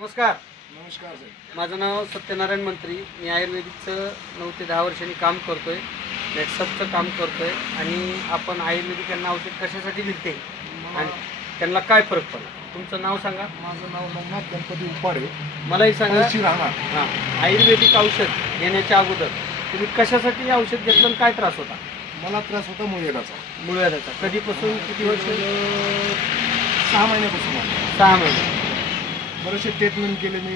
नमस्कार. नमस्कार साहेब. माझं नाव सत्यनारायण मंत्री. मी आयुर्वेदिकचं 9 ते 10 वर्षांनी काम करतो आहे. नेटसपचं काम करतो आहे आणि आपण आयुर्वेदिक यांना औषध कशासाठी मिळते आणि त्यांना काय फरक पडला. तुमचं नाव सांगा. माझं नाव नवनाथ गणपती उपाडे, मलाही सांगा. राहणार. हां, आयुर्वेदिक औषध घेण्याच्या अगोदर तुम्ही कशासाठी औषध घेतलं आणि काय त्रास होता. मला त्रास होता मुळव्याधाचा. मुळव्याधाचा कधीपासून किती वर्ष. 6 महिन्यापासून. 6 महिने. बरेचसे ट्रीटमेंट केले मी,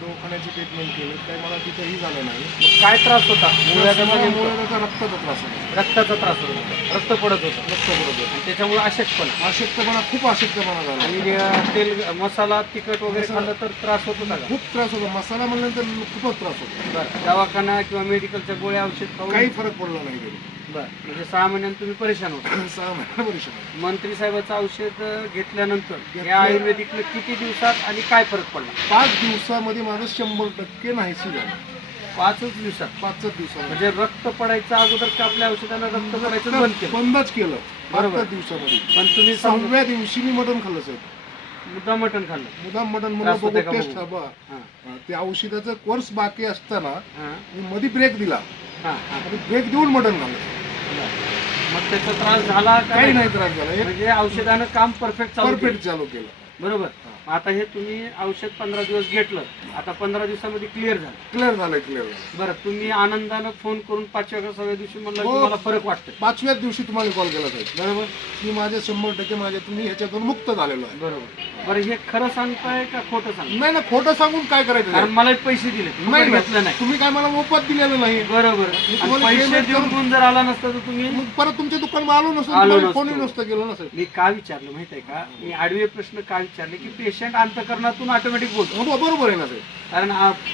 दवाखान्याची ट्रीटमेंट केली, काही मला तिथंही झालं नाही. मग काय त्रास होता मुळव्याधाचा. मुळव्याधाचा रक्ताचा त्रास होता. रक्ताचा त्रास होत होता. रक्त पडत होतं. रक्त पडत होतं आणि त्याच्यामुळे अशक्तपणा खूप अशक्तपणा झाला. आणि तेल मसाला तिखट वगैरे खाल्लं तर त्रास होतो का. खूप त्रास होतो. मसाला म्हणल्यानंतर खूपच त्रास होतो. बरं, दवाखाना किंवा मेडिकलच्या गोळ्या औषध खाऊन काही फरक पडला नाही तरी. बरं, म्हणजे 6 महिन्यात तुम्ही परेशान होता. 6 महिने परेशान. मंत्री साहेबाचं औषध घेतल्यानंतर या आयुर्वेदिकनं किती दिवसात आणि काय फरक पडला. 5 दिवसामध्ये माझं 100% नाहीशी झालं. 5च दिवसात. 5च दिवसामध्ये म्हणजे रक्त पडायचं अगोदर का आपल्या औषधानं रक्त पडायचं बंद केलं. बंदच केलं. बरोबर. 5 दिवसामध्ये. पण तुम्ही 6व्या दिवशी मी मटण खाल्लं साहेब. मुद्दा मटण खाल्लं. मुद्दाम मटण त्रास होतोय म्हणून का टेस्ट बघू? हवा. हां ते औषधाचा कोर्स बाकी असताना हां मी मध्ये ब्रेक दिला हां हां. आणि ब्रेक देऊन मटण खाल्लं. मग त्याचा त्रास झाला का काही नाही त्रास झाला. म्हणजे औषधानं काम परफेक्ट चालू केलं. परफेक्ट चालू केलं. बरोबर. आता हे तुम्ही औषध 15 दिवस घेतलं. आता 15 दिवसामध्ये क्लिअर झालं. क्लिअर झालं. बरं, तुम्ही आनंदानं फोन करून 5व्या का 6व्या दिवशी म्हणलं की हो. मला फरक वाटतोय. 5व्या दिवशी तुम्हाला कॉल केला साहेब. बरोबर. की माझे 100% माझ्या तुम्ही ह्याच्यातून मुक्त झालेलो आहे. बरोबर. बरं, हे खरं सांगताय का खोटं सांगताय. नाही ना, खोटं सांगून काय करायचं कारण साहेब? मला पैसे दिले नाही घेतलं नाही. तुम्ही काय मला मोफत दिलेलं नाही. बरोबर. तुम्हाला आणि पैसे payment देऊन करून- गुण जर आला नसता तर तुम्ही. मग परत तुमच्या दुकानात आलो आलो नसतो, नसतो. फोनही नसतं केलं ना साहेब. मी का विचारलं माहित आहे का. मी आडवे प्रश्न का विचारले की पेशंट अंतकरणातून ऑटोमॅटिक बोलतो. हो, बरोबर आहे ना साहेब. कारण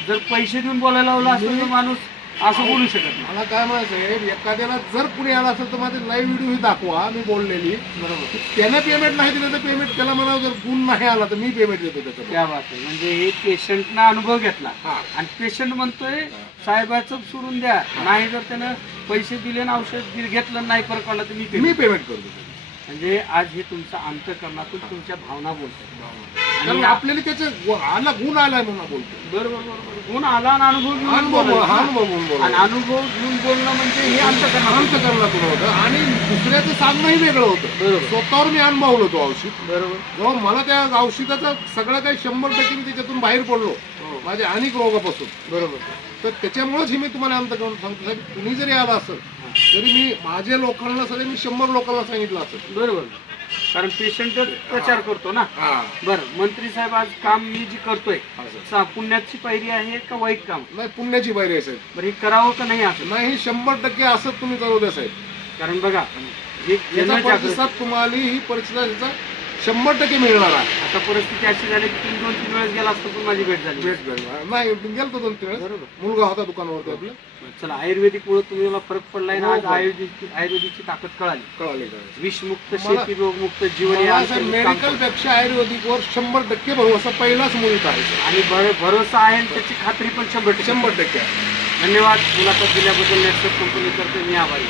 जर पैसे देऊन बोलायला लावलं असतं तर माणूस असं बोलू शकत नाही. मला काय म्हणायचं आहे, एखाद्याला जर कुणी आला असेल तर माझे लाईव्ह व्हिडिओ ही दाखवा मी बोललेली. बरोबर. त्याने पेमेंट नाही दिलं तर पेमेंट त्याला म्हणावं, जर गुण नाही आला तर मी पेमेंट देतो त्याचं. क्या बात आहे. म्हणजे हे पेशंटनं अनुभव घेतला हा. आणि पेशंट म्हणतोय साहेबाचं सोडून द्या. नाही जर त्यानं पैसे दिले ना औषध घेतलं नाही फरक पडला तर मी मी पेमेंट करतो. म्हणजे आज हे तुमच्या अंतकरणातून तुमच्या भावना बोलतात. कारण आपल्याला त्याचे आला गुण आलाय म्हणून बोलतो. बरोबर बरोबर. गुण आला आणि अनुभव घेऊन अनुभव बोलायचं. हा अनुभव गुण बोलतो. आणि अनुभव घेऊन बोलणं म्हणजे हे अंतकरणातून. अंतकरणातून होतं आणि दुसऱ्याचं सांगणंही वेगळं होतं. बरोबर. स्वतःवर मी अनुभवलं तो औषध. बरोबर. जेव्हा मला त्या औषधाचं सगळं काही 100% मी त्याच्यातून बाहेर पडलो हो. माझ्या अनेक रोगापासून. बरोबर. तर त्याच्यामुळेच मी तुम्हाला अंतकरण सांगतो साहेब, कुणी जरी आला असेल तरी मी माझ्या लोकांना सगळे मी 100 लोकांना सांगितलं असेल. बरोबर. कारण पेशंट प्रचार करतो ना. हा. बरं, मंत्री साहेब आज काम मी जी करतोय हा, सर. पुण्याची पायरी आहे का वाईट काम. नाही, पुण्याची बाहेर आहे साहेब. बरं, हे करावं का नाही असं. नाही, 100% असं तुम्ही चालू द्या साहेब. कारण बघा हे याचा जनजागृती. प्रतिसाद तुम्हाला ही परिस्थितीचा 100% मिळणार आहे. आता परिस्थिती अशी झाली की 2-3 वेळेस गेला असतो पण माझी भेट झाली. भेट भेटणार नाही. गेलतो 2-3 वेळेस. बरोबर. मुलगा होता दुकानावरती आपल्या. चला, आयुर्वेदिक मुळे तुम्हाला फरक पडलाय ना. हो, आज हो. आयुर्वेदिकची ताकद कळाली. कळाले. विषमुक्त मला- शेती रोगमुक्त जीवन हे आमचं मेडिकल काम करतं. पेक्षा आयुर्वेदिकवर 100% भरवसा पहिलाच मुळीत आहे. आणि भरोसा आहे आणि त्याची खात्री पण 100%. 100% आहे. धन्यवाद. मुलाखत दिल्याबद्दल नेटवर्क कंपनी करते मी आभारी.